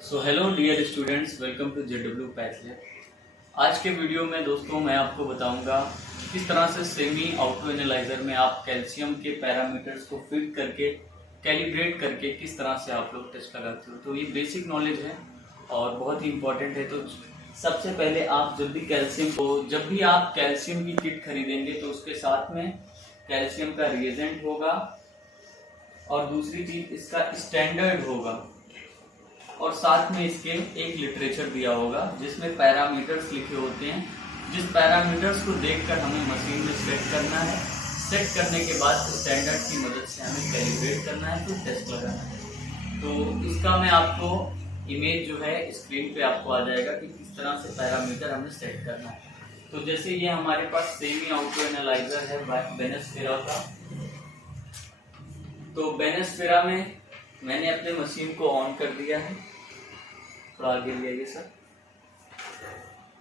So hello dear students, welcome to JW pathlab. आज के video में दोस्तों मैं आपको बताऊंगा किस तरह से सेमी ऑटो एनालाइजर में आप कैल्शियम के पैरामीटर्स को फिट करके कैलिब्रेट करके किस तरह से आप लोग टेस्ट लगाते हो। तो ये बेसिक नॉलेज है और बहुत ही इम्पोर्टेंट है। तो सबसे पहले आप जब भी आप कैल्शियम की किट खरीदेंगे तो उसके साथ में कैल्शियम का रिएजेंट होगा और दूसरी चीज इसका स्टैंडर्ड होगा और साथ में इसके एक लिटरेचर दिया होगा जिसमें पैरामीटर्स लिखे होते हैं, जिस पैरामीटर्स को देखकर हमें मशीन में सेट करना है। सेट करने के बाद स्टैंडर्ड की मदद से हमें कैलिब्रेट करना है, तो टेस्ट लगाना है। तो इसका मैं आपको इमेज जो है स्क्रीन पे आपको आ जाएगा कि किस तरह से पैरामीटर हमें सेट करना है। तो जैसे ये हमारे पास सेमी ऑटो एनालाइजर है बेनेस्फेरा का। तो बेनेस्फेरा में मैंने अपने मशीन को ऑन कर दिया है। थोड़ा आगे लिया सर।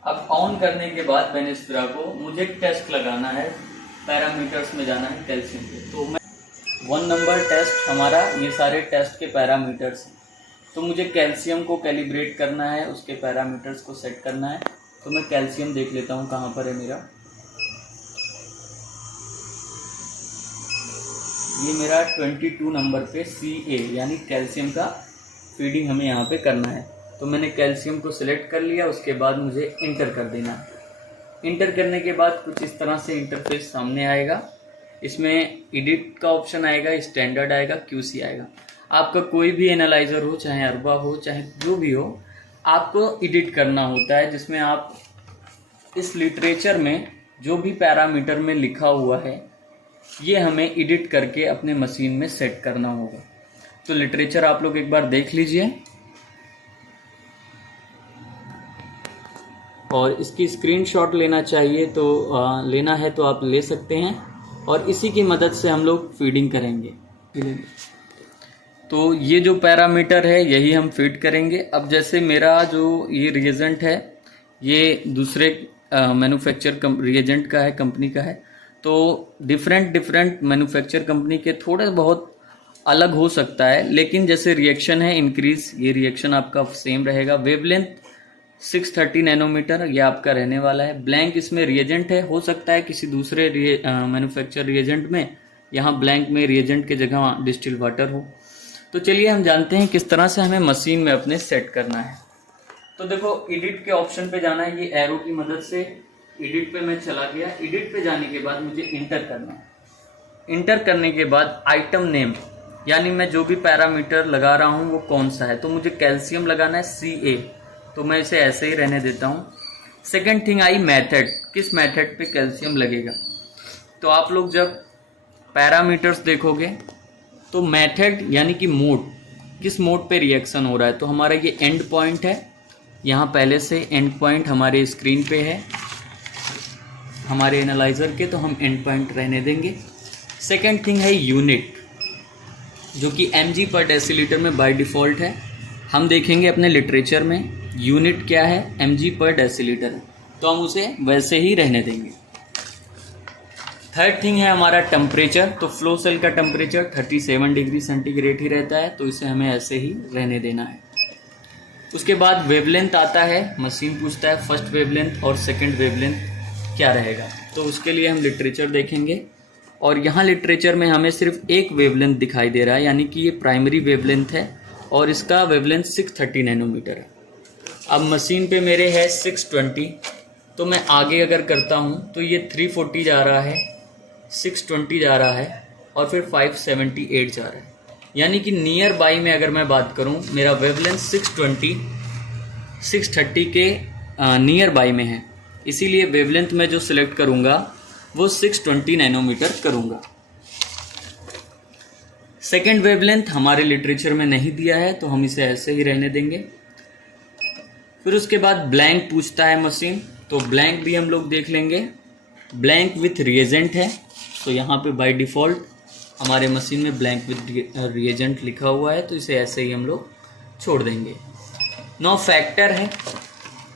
अब ऑन करने के बाद बेनेस्फेरा को मुझे टेस्ट लगाना है, पैरामीटर्स में जाना है कैल्शियम के। तो मैं 1 नंबर टेस्ट हमारा ये सारे टेस्ट के पैरामीटर्स हैं। तो मुझे कैल्शियम को कैलिब्रेट करना है, उसके पैरामीटर्स को सेट करना है। तो मैं कैल्शियम देख लेता हूँ कहाँ पर है मेरा। ये मेरा 22 नंबर पे CA यानी कैल्शियम का फीडिंग हमें यहाँ पे करना है। तो मैंने कैल्शियम को सिलेक्ट कर लिया, उसके बाद मुझे इंटर कर देना है। इंटर करने के बाद कुछ इस तरह से इंटरफेस सामने आएगा। इसमें एडिट का ऑप्शन आएगा, स्टैंडर्ड आएगा, QC आएगा। आपका कोई भी एनालाइजर हो, चाहे अरबा हो, चाहे जो भी हो, आपको एडिट करना होता है, जिसमें आप इस लिटरेचर में जो भी पैरामीटर में लिखा हुआ है ये हमें एडिट करके अपने मशीन में सेट करना होगा। तो लिटरेचर आप लोग एक बार देख लीजिए और इसकी स्क्रीनशॉट लेना चाहिए तो लेना है तो आप ले सकते हैं और इसी की मदद से हम लोग फीडिंग करेंगे। तो ये जो पैरामीटर है यही हम फीड करेंगे। अब जैसे मेरा जो ये रिएजेंट है ये दूसरे मैन्युफैक्चर रिएजेंट का है, कंपनी का है। तो डिफरेंट मैन्युफैक्चर कंपनी के थोड़े बहुत अलग हो सकता है, लेकिन जैसे रिएक्शन है इंक्रीज, ये रिएक्शन आपका सेम रहेगा। वेवलेंथ 630 नैनोमीटर ये आपका रहने वाला है। ब्लैंक इसमें रिएजेंट है, हो सकता है किसी दूसरे मैन्युफैक्चर रिएजेंट में यहाँ ब्लैंक में रिएजेंट के जगह डिस्टिल वाटर हो। तो चलिए हम जानते हैं किस तरह से हमें मशीन में अपने सेट करना है। तो देखो एडिट के ऑप्शन पे जाना है, ये एरो की मदद से एडिट पे मैं चला गया। एडिट पे जाने के बाद मुझे इंटर करना है। इंटर करने के बाद आइटम नेम यानी मैं जो भी पैरामीटर लगा रहा हूँ वो कौन सा है। तो मुझे कैल्शियम लगाना है CA, तो मैं इसे ऐसे ही रहने देता हूँ। सेकेंड थिंग आई मेथड, किस मेथड पे कैल्शियम लगेगा। तो आप लोग जब पैरामीटर्स देखोगे तो मेथड यानी कि मोड, किस मोड पे रिएक्शन हो रहा है। तो हमारा ये एंड पॉइंट है, यहाँ पहले से एंड पॉइंट हमारे स्क्रीन पे है हमारे एनालाइजर के, तो हम एंड पॉइंट रहने देंगे। सेकेंड थिंग है यूनिट, जो कि mg पर डेसीलीटर में बाय डिफ़ॉल्ट है। हम देखेंगे अपने लिटरेचर में यूनिट क्या है, mg पर डेसीलीटर है, तो हम उसे वैसे ही रहने देंगे। थर्ड थिंग है हमारा टेम्परेचर। तो फ्लो सेल का टेम्परेचर 37 डिग्री सेंटीग्रेड ही रहता है, तो इसे हमें ऐसे ही रहने देना है। उसके बाद वेवलेंथ आता है, मशीन पूछता है फर्स्ट वेवलेंथ और सेकंड वेवलेंथ क्या रहेगा। तो उसके लिए हम लिटरेचर देखेंगे और यहाँ लिटरेचर में हमें सिर्फ एक वेवलेंथ दिखाई दे रहा है, यानी कि ये प्राइमरी वेवलेंथ है और इसका वेवलेंथ 630 नैनोमीटर है। अब मशीन पे मेरे है 620, तो मैं आगे अगर करता हूँ तो ये 340 जा रहा है, 620 जा रहा है और फिर 578 जा रहा है। यानी कि नियर बाई में अगर मैं बात करूँ, मेरा वेवलेंथ 630 के नियर बाई में है, इसीलिए वेवलेंथ में जो सिलेक्ट करूँगा वो 620 नैनोमीटर करूँगा। सेकेंड वेवलेंथ हमारे लिटरेचर में नहीं दिया है, तो हम इसे ऐसे ही रहने देंगे। फिर उसके बाद ब्लैंक पूछता है मशीन, तो ब्लैंक भी हम लोग देख लेंगे। ब्लैंक विथ रिएजेंट है, तो यहाँ पे बाय डिफ़ॉल्ट हमारे मशीन में ब्लैंक विथ रिएजेंट लिखा हुआ है, तो इसे ऐसे ही हम लोग छोड़ देंगे। नो फैक्टर है।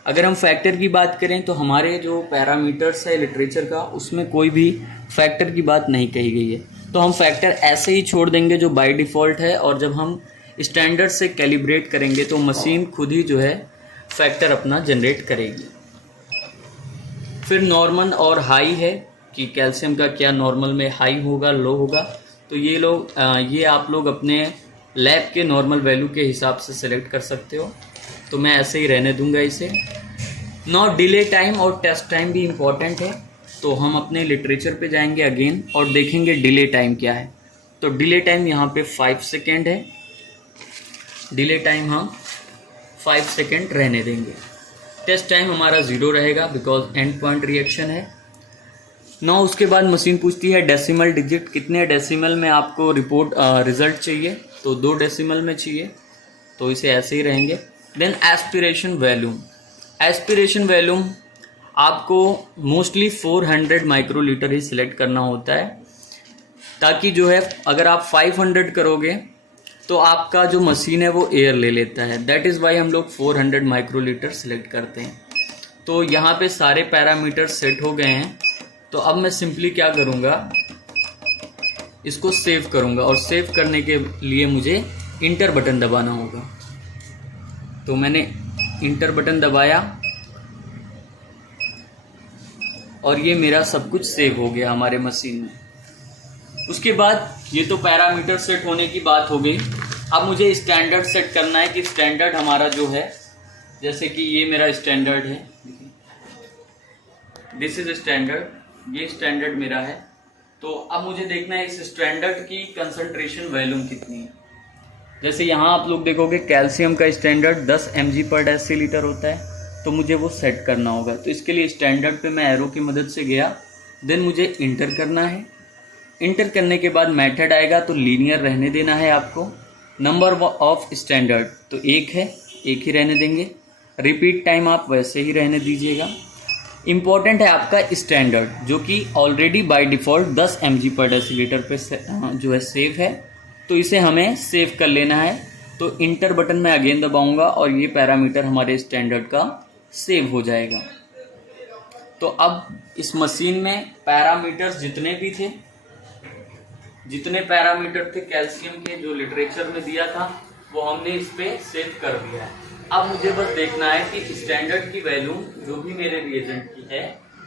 अगर हम फैक्टर की बात करें तो हमारे जो पैरामीटर्स है लिटरेचर का, उसमें कोई भी फैक्टर की बात नहीं कही गई है, तो हम फैक्टर ऐसे ही छोड़ देंगे जो बाय डिफ़ॉल्ट है। और जब हम स्टैंडर्ड से कैलिब्रेट करेंगे तो मशीन खुद ही जो है फैक्टर अपना जनरेट करेगी। फिर नॉर्मल और हाई है कि कैल्शियम का क्या नॉर्मल में हाई होगा लो होगा, तो ये आप लोग अपने लैब के नॉर्मल वैल्यू के हिसाब से सिलेक्ट कर सकते हो। तो मैं ऐसे ही रहने दूंगा इसे। नॉ डिले टाइम और टेस्ट टाइम भी इम्पॉर्टेंट है, तो हम अपने लिटरेचर पे जाएंगे अगेन और देखेंगे डिले टाइम क्या है। तो डिले टाइम यहाँ पे 5 सेकेंड है, डिले टाइम हम 5 सेकेंड रहने देंगे। टेस्ट टाइम हमारा 0 रहेगा बिकॉज एंड पॉइंट रिएक्शन है। नौ उसके बाद मशीन पूछती है डेसिमल डिजिट, कितने डेसिमल में आपको रिजल्ट चाहिए, तो 2 डेसिमल में चाहिए, तो इसे ऐसे ही रहेंगे। Then aspiration volume, aspiration volume आपको मोस्टली 400 माइक्रोलीटर ही सिलेक्ट करना होता है, ताकि जो है अगर आप 500 करोगे तो आपका जो मशीन है वो एयर ले लेता है। दैट इज़ वाई हम लोग 400 माइक्रोलीटर सिलेक्ट करते हैं। तो यहाँ पे सारे पैरामीटर सेट हो गए हैं। तो अब मैं सिंपली क्या करूँगा, इसको सेव करूँगा और सेव करने के लिए मुझे इंटर बटन दबाना होगा। तो मैंने इंटर बटन दबाया और ये मेरा सब कुछ सेव हो गया हमारे मशीन में। उसके बाद ये तो पैरामीटर सेट होने की बात हो गई। अब मुझे स्टैंडर्ड सेट करना है कि स्टैंडर्ड हमारा जो है, जैसे कि ये मेरा स्टैंडर्ड है, दिस इज स्टैंडर्ड, ये स्टैंडर्ड मेरा है। तो अब मुझे देखना है इस स्टैंडर्ड की कंसंट्रेशन वैल्यूम कितनी है। जैसे यहाँ आप लोग देखोगे कैल्शियम का स्टैंडर्ड 10 mg/dL होता है, तो मुझे वो सेट करना होगा। तो इसके लिए स्टैंडर्ड पे मैं एरो की मदद से गया, देन मुझे इंटर करना है। इंटर करने के बाद मेथड आएगा, तो लीनियर रहने देना है आपको। नंबर ऑफ स्टैंडर्ड तो 1 है, 1 ही रहने देंगे। रिपीट टाइम आप वैसे ही रहने दीजिएगा। इम्पॉर्टेंट है आपका स्टैंडर्ड, जो कि ऑलरेडी बाय डिफ़ॉल्ट 10 mg/dL पे जो है सेव है, तो इसे हमें सेव कर लेना है। तो इंटर बटन में अगेन दबाऊंगा और ये पैरामीटर हमारे स्टैंडर्ड का सेव हो जाएगा। तो अब इस मशीन में पैरामीटर्स जितने भी थे, जितने पैरामीटर थे कैल्शियम के जो लिटरेचर में दिया था, वो हमने इस पे सेव कर दिया है। अब मुझे बस देखना है कि स्टैंडर्ड की वैल्यू जो भी मेरे रिएजेंट की है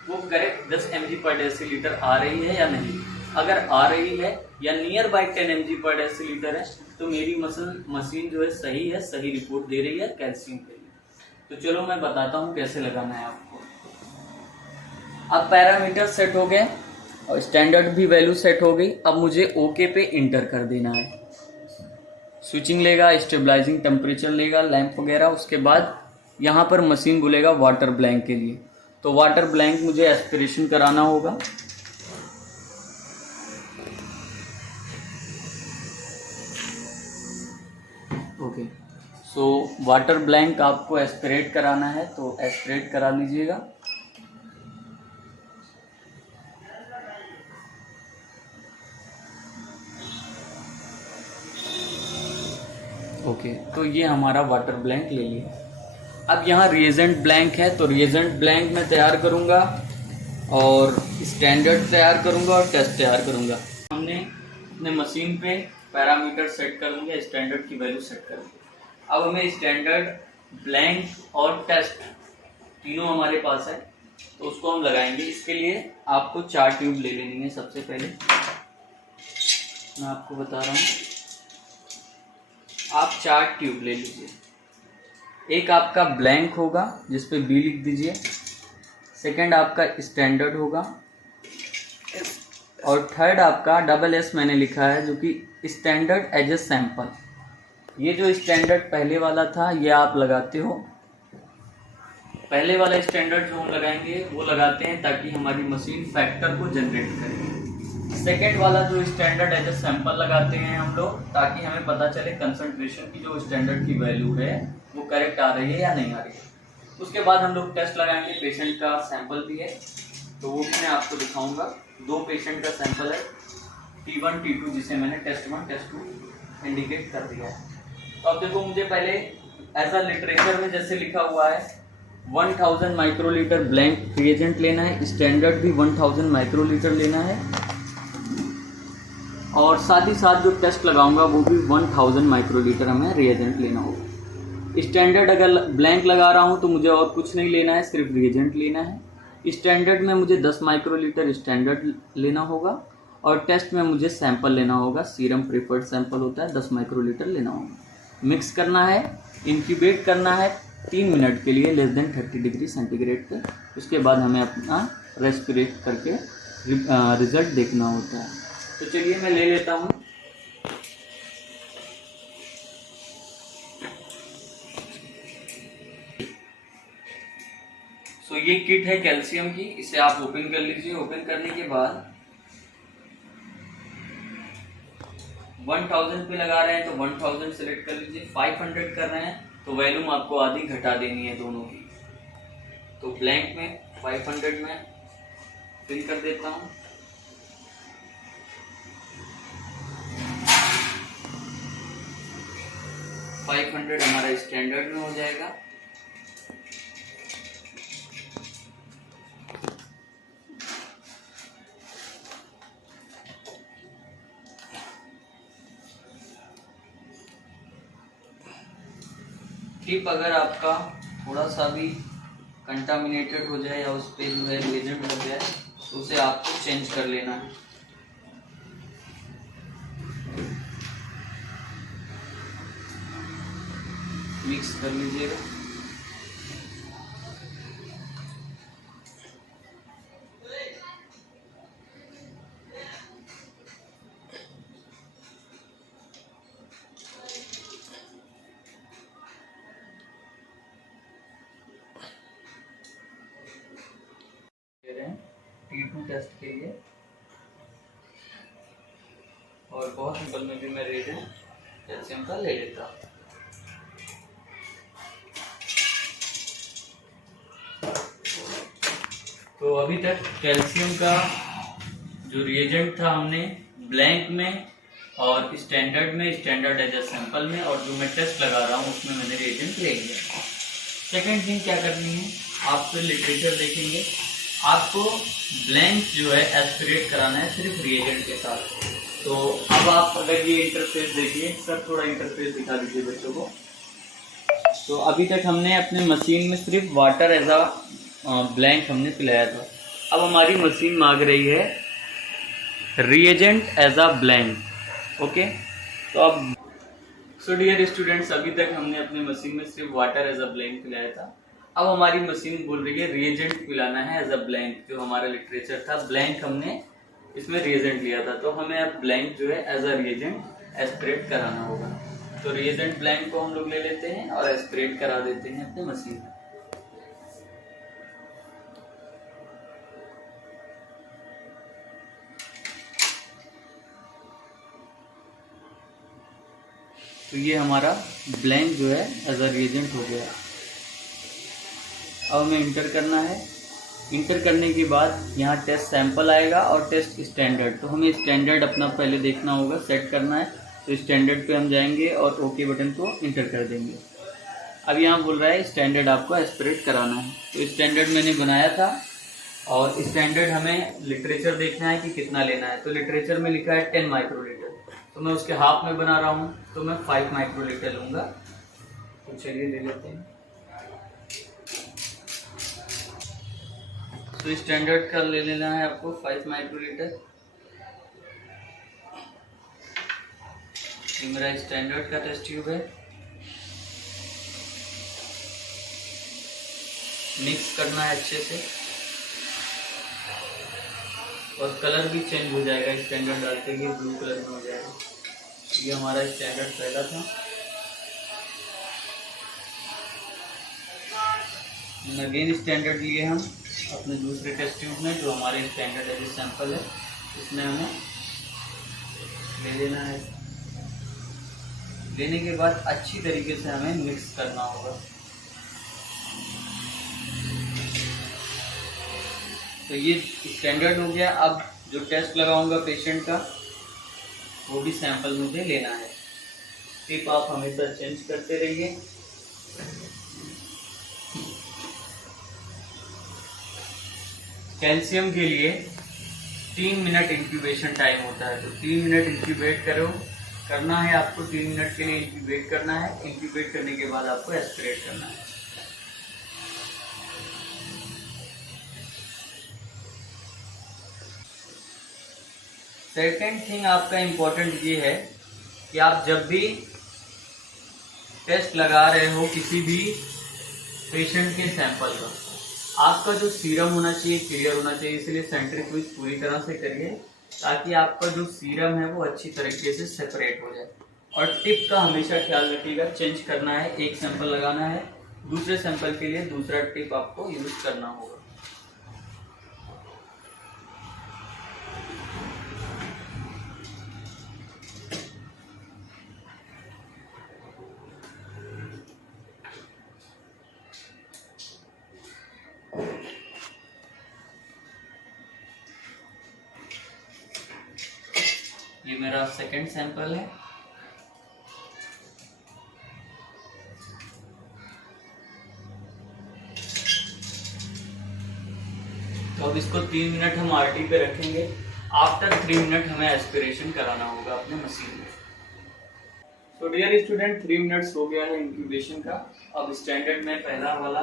वो करेक्ट 10 mg/dL आ रही है या नहीं। अगर आ रही है या नियर बाय 10 mg/dL है, तो मेरी मशीन जो है सही है, सही रिपोर्ट दे रही है कैल्शियम के लिए। तो चलो मैं बताता हूँ कैसे लगाना है आपको। अब पैरामीटर सेट हो गए और स्टैंडर्ड भी वैल्यू सेट हो गई। अब मुझे ओके पे इंटर कर देना है। स्विचिंग लेगा, स्टेबलाइजिंग टेम्परेचर लेगा, लैंप वगैरह। उसके बाद यहाँ पर मशीन बोलेगा वाटर ब्लैंक के लिए, तो वाटर ब्लैंक मुझे एस्पिरेशन कराना होगा। ओके, सो वाटर ब्लैंक आपको एस्पिरेट कराना है, तो एस्पिरेट करा लीजिएगा। ओके, तो ये हमारा वाटर ब्लैंक ले लिया। अब यहाँ रिएजेंट ब्लैंक है, तो रिएजेंट ब्लैंक मैं तैयार करूँगा और स्टैंडर्ड तैयार करूँगा और टेस्ट तैयार करूँगा। हमने अपने मशीन पे पैरामीटर सेट कर लिया, स्टैंडर्ड की वैल्यू सेट कर ली। अब हमें स्टैंडर्ड, ब्लैंक और टेस्ट तीनों हमारे पास है, तो उसको हम लगाएंगे। इसके लिए आपको 4 ट्यूब ले लेनी है। सबसे पहले मैं आपको बता रहा हूँ, आप 4 ट्यूब ले लीजिए। एक आपका ब्लैंक होगा जिसपे बी लिख दीजिए, सेकंड आपका स्टैंडर्ड होगा और थर्ड आपका SS मैंने लिखा है, जो कि स्टैंडर्ड एज ए सैंपल। ये जो स्टैंडर्ड पहले वाला था ये आप लगाते हो, पहले वाला स्टैंडर्ड जो हम लगाएंगे वो लगाते हैं ताकि हमारी मशीन फैक्टर को जनरेट करे। सेकेंड वाला जो स्टैंडर्ड एज ए सैंपल लगाते हैं हम लोग, ताकि हमें पता चले कंसंट्रेशन की जो स्टैंडर्ड की वैल्यू है वो करेक्ट आ रही है या नहीं आ रही है। उसके बाद हम लोग टेस्ट लगाएंगे। पेशेंट का सैंपल भी है, तो वो भी मैं आपको दिखाऊंगा। 2 पेशेंट का सैंपल है, T1 T2, जिसे मैंने टेस्ट 1 टेस्ट 2 इंडिकेट कर दिया है। तो अब देखो, मुझे पहले एज अ लिटरेचर में जैसे लिखा हुआ है 1000 माइक्रोलीटर ब्लैंक रिएजेंट लेना है, स्टैंडर्ड भी 1000 माइक्रोलीटर लेना है और साथ ही साथ जो टेस्ट लगाऊंगा वो भी 1000 माइक्रोलीटर हमें रिएजेंट लेना होगा। स्टैंडर्ड अगर ब्लैंक लगा रहा हूँ तो मुझे और कुछ नहीं लेना है, सिर्फ रिएजेंट लेना है। स्टैंडर्ड में मुझे 10 माइक्रोलीटर स्टैंडर्ड लेना होगा और टेस्ट में मुझे सैंपल लेना होगा, सीरम प्रेफर्ड सैंपल होता है, 10 माइक्रोलीटर लेना होगा। मिक्स करना है, इंक्यूबेट करना है 3 मिनट के लिए लेस देन 30 डिग्री सेंटीग्रेड पे। उसके बाद हमें अपना रेस्पिरेट करके रिजल्ट देखना होता है। तो चलिए मैं ले लेता हूँ। सो ये किट है कैल्शियम की, इसे आप ओपन कर लीजिए। ओपन करने के बाद 1000 पे लगा रहे हैं तो 1000 सेलेक्ट कर लीजिए। 500 कर रहे हैं तो वैल्यूम आपको आधी घटा देनी है दोनों की। तो ब्लैंक में 500 में फिल कर देता हूँ। फाइव 500 हमारा स्टैंडर्ड में हो जाएगा। टिप, अगर आपका थोड़ा सा भी कंटामिनेटेड हो जाए या उस पर जो है रिएजेंट लग जाए तो उसे आपको चेंज कर लेना है। मिक्स कर लीजिएगा। T2 टेस्ट के लिए और बहुत सिंपल में भी मैं रिएजेंट कैल्शियम का ले लेता हूँ। तो अभी तक कैल्शियम का जो रिएजेंट था हमने ब्लैंक में और स्टैंडर्ड में, स्टैंडर्ड एज अ सैंपल में, और जो मैं टेस्ट लगा रहा हूँ उसमें मैंने रिएजेंट ले लिया। सेकेंड थिंग क्या करनी है, आप फिर लिटरेचर देखेंगे, आपको ब्लैंक जो है एस्पिरेट कराना है सिर्फ रिएजेंट के साथ। तो अब आप अगर ये इंटरफेस देखिए, सर थोड़ा इंटरफेस दिखा दीजिए बच्चों को। तो अभी तक हमने अपने मशीन में सिर्फ वाटर एज अ ब्लैंक हमने पिलाया था। अब हमारी मशीन मांग रही है reagent as a blank. Okay, तो अब सो डियर स्टूडेंट्स, अभी तक हमने अपने मशीन में सिर्फ वाटर एज अ ब्लैंक पिलाया था। अब हमारी मशीन बोल रही है रिएजेंट पिलाना है एज अ ब्लैंक। जो हमारा लिटरेचर था ब्लैंक, हमने इसमें रिएजेंट लिया था, तो हमें अब ब्लैंक जो है एज अ रिएजेंट एस्पिरेट कराना होगा। तो रिएजेंट ब्लैंक को हम लोग ले लेते हैं और एस्पिरेट करा देते हैं अपने मशीन में। तो ये हमारा ब्लैंक जो है एज अ रिएजेंट हो गया। अब हमें इंटर करना है। इंटर करने के बाद यहाँ टेस्ट सैंपल आएगा और टेस्ट स्टैंडर्ड। तो हमें स्टैंडर्ड अपना पहले देखना होगा, सेट करना है। तो स्टैंडर्ड पे हम जाएंगे और ओके बटन को इंटर कर देंगे। अब यहाँ बोल रहा है स्टैंडर्ड आपको एस्पिरेट कराना है। तो स्टैंडर्ड मैंने बनाया था और स्टैंडर्ड हमें लिटरेचर देखना है कि कितना लेना है। तो लिटरेचर में लिखा है 10 माइक्रोलीटर, तो मैं उसके हाफ में बना रहा हूँ, तो मैं 5 माइक्रोलीटर लूँगा। तो चलिए ले लेते हैं। तो स्टैंडर्ड का ले लेना है आपको 5 माइक्रोलीटर। ये मेरा स्टैंडर्ड का टेस्ट ट्यूब है। मिक्स करना है अच्छे से और कलर भी चेंज हो जाएगा। स्टैंडर्ड डालते ही ब्लू कलर में हो जाएगा। ये हमारा स्टैंडर्ड पहला था। अगेन स्टैंडर्ड लिए हम अपने दूसरे टेस्ट ट्यूब में, जो हमारे स्टैंडर्ड एज सैंपल है, इसमें हमें ले लेना है। लेने के बाद अच्छी तरीके से हमें मिक्स करना होगा। तो ये स्टैंडर्ड हो गया। अब जो टेस्ट लगाऊंगा पेशेंट का, वो भी सैंपल मुझे लेना है। टिप आप हमेशा चेंज करते रहिए। कैल्शियम के लिए 3 मिनट इंक्यूबेशन टाइम होता है। तो 3 मिनट इंक्यूबेट करना है आपको, 3 मिनट के लिए इंक्यूबेट करना है। इंक्यूबेट करने के बाद आपको एस्पिरेट करना है। सेकेंड थिंग आपका इम्पोर्टेंट ये है कि आप जब भी टेस्ट लगा रहे हो किसी भी पेशेंट के सैंपल का, आपका जो सीरम होना चाहिए क्लियर होना चाहिए, इसलिए सेंट्रीफ्यूज पूरी तरह से करिए ताकि आपका जो सीरम है वो अच्छी तरीके से सेपरेट हो जाए। और टिप का हमेशा ख्याल रखिएगा, चेंज करना है, एक सैंपल लगाना है, दूसरे सैंपल के लिए दूसरा टिप आपको यूज करना होगा। ये मेरा सेकंड सैंपल है। तो अब इसको 3 मिनट हम आरटी पे रखेंगे। आफ्टर 3 मिनट हमें एस्पिरेशन कराना होगा अपने मशीन में। तो डियर स्टूडेंट, 3 मिनट्स हो गया है इंक्यूबेशन का। अब स्टैंडर्ड में पहला वाला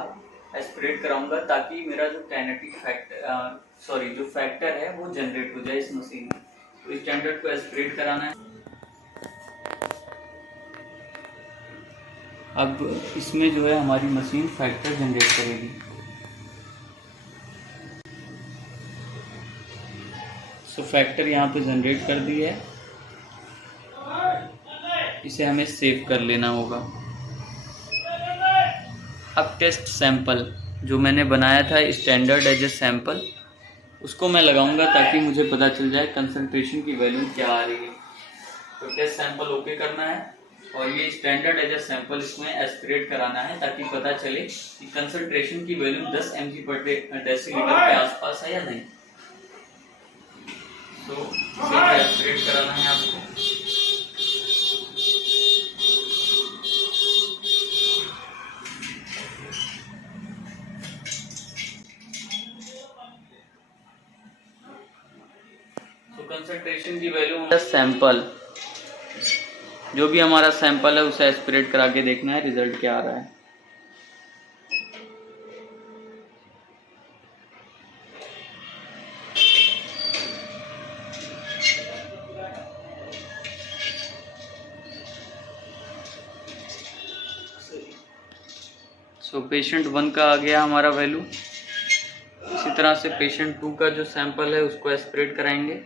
एस्पिरेट कराऊंगा ताकि मेरा जो काइनेटिक फैक्टर जो फैक्टर है वो जनरेट हो जाए इस मशीन में। तो स्टैंडर्ड को एस्पिरेट कराना है। अब इसमें जो है हमारी मशीन फैक्टर जनरेट करेगी। सो फैक्टर यहाँ पे जनरेट कर दी है, इसे हमें सेव कर लेना होगा। अब टेस्ट सैंपल जो मैंने बनाया था स्टैंडर्ड एज ए सैंपल, उसको मैं लगाऊंगा ताकि मुझे पता चल जाए कंसंट्रेशन की वैल्यू क्या आ रही है। तो टेस्ट सैंपल ओके करना है और ये स्टैंडर्ड एज ए सैंपल इसमें एस्पिरेट कराना है ताकि पता चले कि कंसंट्रेशन की वैल्यू 10 mg/dL के आसपास है या नहीं। तो इसे एस्पिरेट कराना है आपको। तो कंसंट्रेशन की वैल्यू सैंपल जो भी हमारा सैंपल है उसे एस्पिरेट करा के देखना है रिजल्ट क्या आ रहा है। सो पेशेंट 1 का आ गया हमारा वैल्यू। इसी तरह से पेशेंट 2 का जो सैंपल है उसको एस्पिरेट कराएंगे।